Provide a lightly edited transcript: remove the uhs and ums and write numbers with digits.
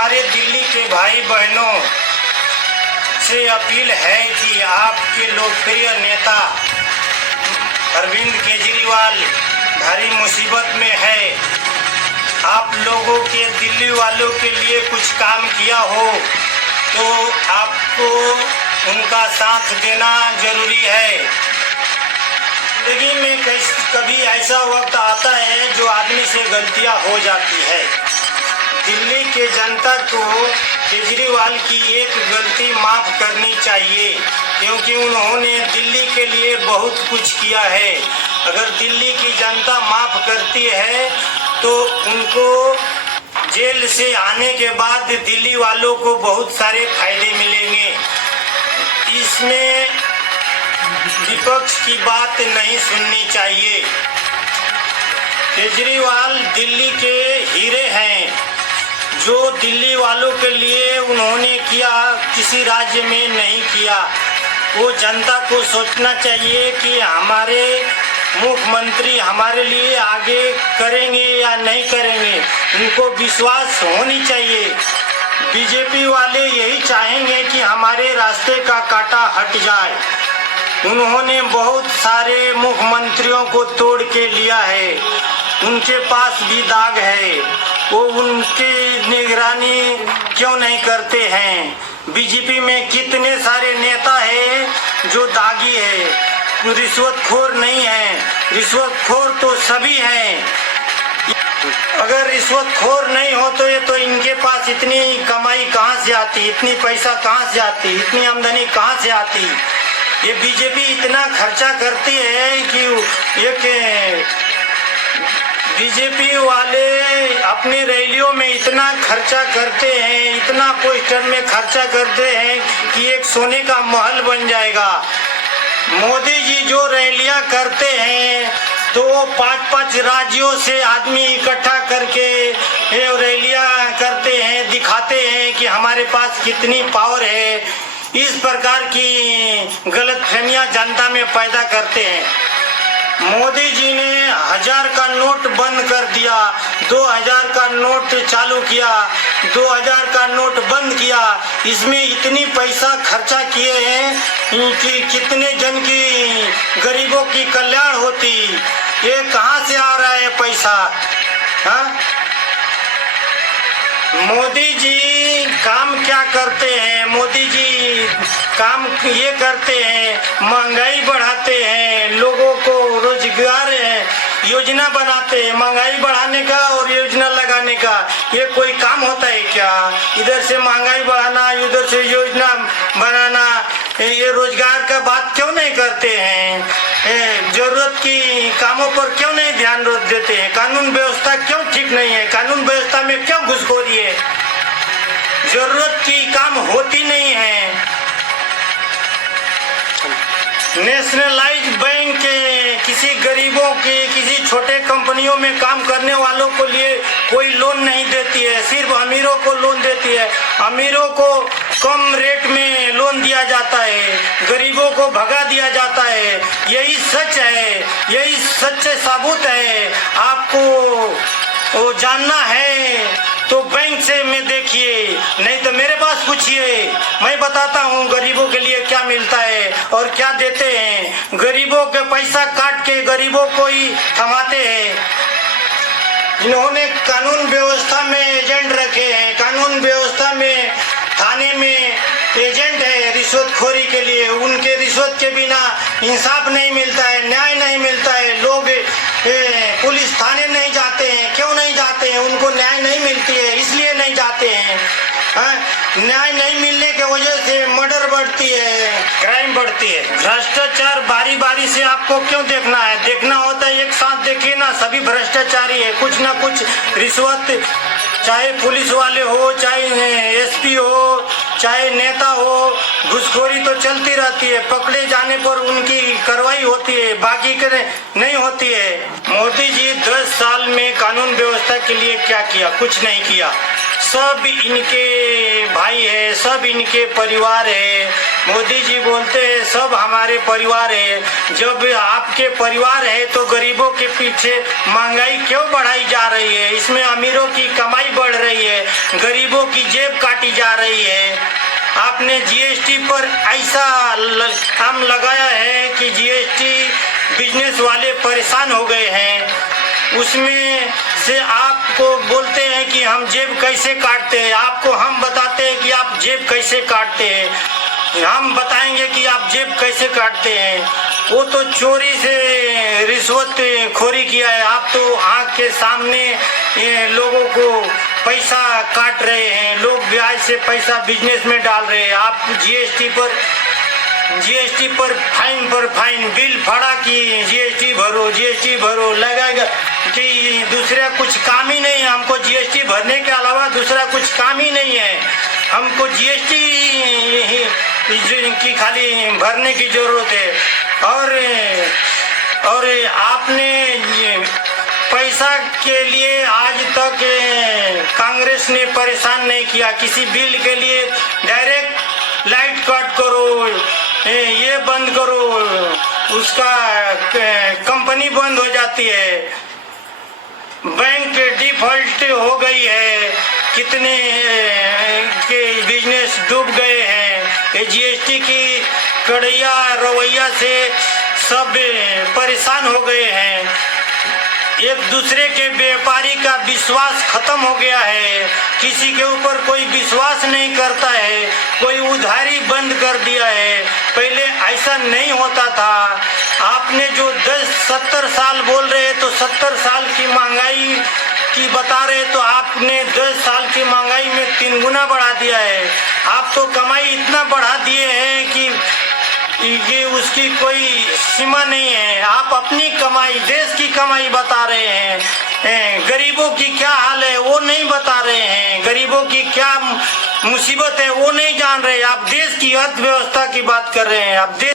हमारे दिल्ली के भाई बहनों से अपील है कि आपके लोकप्रिय नेता अरविंद केजरीवाल भारी मुसीबत में है। आप लोगों के दिल्ली वालों के लिए कुछ काम किया हो तो आपको उनका साथ देना जरूरी है। जिंदगी में कभी ऐसा वक्त आता है जो आदमी से गलतियां हो जाती है। दिल्ली के जनता को केजरीवाल की एक गलती माफ करनी चाहिए, क्योंकि उन्होंने दिल्ली के लिए बहुत कुछ किया है। अगर दिल्ली की जनता माफ करती है तो उनको जेल से आने के बाद दिल्ली वालों को बहुत सारे फायदे मिलेंगे। इसमें विपक्ष की बात नहीं सुननी चाहिए। केजरीवाल दिल्ली के हीरे हैं। जो दिल्ली वालों के लिए उन्होंने किया किसी राज्य में नहीं किया। वो जनता को सोचना चाहिए कि हमारे मुख्यमंत्री हमारे लिए आगे करेंगे या नहीं करेंगे। उनको विश्वास होनी चाहिए। बीजेपी वाले यही चाहेंगे कि हमारे रास्ते का कांटा हट जाए। उन्होंने बहुत सारे मुख्यमंत्रियों को तोड़ के लिया है। उनके पास भी दाग है। वो उनकी निगरानी क्यों नहीं करते हैं। बीजेपी में कितने सारे नेता हैं जो दागी है, रिश्वतखोर नहीं है। रिश्वतखोर तो सभी हैं। अगर रिश्वतखोर नहीं हो तो ये तो इनके पास इतनी कमाई कहाँ से आती, इतनी पैसा कहाँ से आती, इतनी आमदनी कहाँ से आती। ये बीजेपी इतना खर्चा करती है कि एक बीजेपी वाले अपनी रैलियों में इतना खर्चा करते हैं, इतना पोस्टर में खर्चा करते हैं कि एक सोने का महल बन जाएगा। मोदी जी जो रैलियां करते हैं तो 5-5 राज्यों से आदमी इकट्ठा करके रैलियां करते हैं, दिखाते हैं कि हमारे पास कितनी पावर है। इस प्रकार की गलतफहमियां जनता में पैदा करते हैं। मोदी जी ने 1000 का नोट बंद कर दिया, 2000 का नोट चालू किया, 2000 का नोट बंद किया। इसमें इतनी पैसा खर्चा किए हैं कि कितने जन की गरीबों की कल्याण होती। ये कहाँ से आ रहा है पैसा? हाँ? मोदी जी काम क्या करते हैं? मोदी जी काम ये करते हैं, महंगाई बढ़ाते हैं, लोगों को रोजगार योजना बनाते हैं। महंगाई बढ़ाने का और योजना लगाने का ये कोई काम होता है क्या? इधर से महंगाई बढ़ाना, उधर से योजना बनाना, ये रोजगार का बात क्यों नहीं करते हैं? जरूरत की कामों पर क्यों नहीं ध्यान देते हैं? कानून व्यवस्था क्यों ठीक नहीं है? कानून व्यवस्था में क्यों घुसखोरी है? जरूरत की काम होती नहीं है। नेशनलाइज बैंक के किसी गरीबों के किसी छोटे कंपनियों में काम करने वालों को लिए कोई लोन नहीं देती है, सिर्फ अमीरों को लोन देती है। अमीरों को कम रेट में लोन दिया जाता है, गरीबों को भगा दिया जाता है। यही सच है, यही सच साबुत है। आपको वो जानना है तो बैंक से में देखिए, नहीं तो मेरे पास पूछिए। मैं बताता हूँ गरीबों के लिए क्या मिलता है और क्या देते हैं। गरीबों के पैसा काट के गरीबों को ही थमाते हैं। इन्होंने कानून व्यवस्था में एजेंट रखे हैं। कानून व्यवस्था में थाने में एजेंट है रिश्वतखोरी के लिए। उनके रिश्वत के बिना इंसाफ नहीं मिलता है, न्याय नहीं मिलता है। लोग पुलिस थाने नहीं जाते हैं। क्यों नहीं जाते हैं? उनको न्याय नहीं मिलती है, इसलिए नहीं जाते हैं। न्याय नहीं मिलने के वजह से मर्डर बढ़ती है, क्राइम बढ़ती है। भ्रष्टाचार बारी बारी से आपको क्यों देखना है? देखना होता है एक साथ देखिए ना। सभी भ्रष्टाचारी है, कुछ ना कुछ रिश्वत, चाहे पुलिस वाले हो, चाहे एसपी हो, चाहे नेता हो, घुसखोरी तो चलती रहती है। पकड़े जाने पर उनकी कार्रवाई होती है, बाकी के नहीं होती है। मोदी जी 10 साल में कानून व्यवस्था के लिए क्या किया? कुछ नहीं किया। सब इनके भाई है, सब इनके परिवार है। मोदी जी बोलते हैं सब हमारे परिवार है। जब आपके परिवार है तो गरीबों के पीछे महंगाई क्यों बढ़ाई जा रही है? इसमें अमीरों की कमाई बढ़ रही है, गरीबों की जेब काटी जा रही है। आपने जीएसटी पर ऐसा काम लगाया है कि जीएसटी बिजनेस वाले परेशान हो गए हैं। उसमें से आपको बोलते हैं कि हम जेब कैसे काटते हैं, आपको हम बताते हैं कि आप जेब कैसे काटते हैं। हम बताएंगे कि आप जेब कैसे काटते हैं। वो तो चोरी से रिश्वत खोरी किया है, आप तो आँख के सामने लोगों को पैसा काट रहे हैं। लोग ब्याज से पैसा बिजनेस में डाल रहे हैं। आप जीएसटी पर फाइन बिल फड़ा कि जीएसटी भरो लगाएगा कि दूसरा कुछ काम ही नहीं है। हमको जीएसटी भरने के अलावा दूसरा कुछ काम ही नहीं है। हमको जीएसटी की खाली भरने की जरूरत है। और आपने पैसा के लिए आज तक कांग्रेस ने परेशान नहीं किया। किसी बिल के लिए डायरेक्ट लाइट कट करो, ये बंद करो, उसका कंपनी बंद हो जाती है, बैंक डिफॉल्ट हो गई है, कितने के बिजनेस डूब गए हैं। ये जीएसटी की कड़ैया रवैया से सब परेशान हो गए हैं। एक दूसरे के व्यापारी का विश्वास खत्म हो गया है। किसी के ऊपर कोई विश्वास नहीं करता है, कोई उधारी बंद कर दिया है। पहले ऐसा नहीं होता था। आपने जो 10-70 साल बोल रहे तो 70 साल की महंगाई की बता रहे तो आपने 10 साल की महंगाई में 3 गुना बढ़ा दिया है। आप तो कमाई इतना बढ़ा दिए हैं कि ये उसकी कोई सीमा नहीं है। आप अपनी कमाई, देश की कमाई बता रहे हैं। गरीबों की क्या हाल है वो नहीं बता रहे हैं। गरीबों की क्या मुसीबत है वो नहीं जान रहे। आप देश की अर्थव्यवस्था की बात कर रहे हैं। आप देश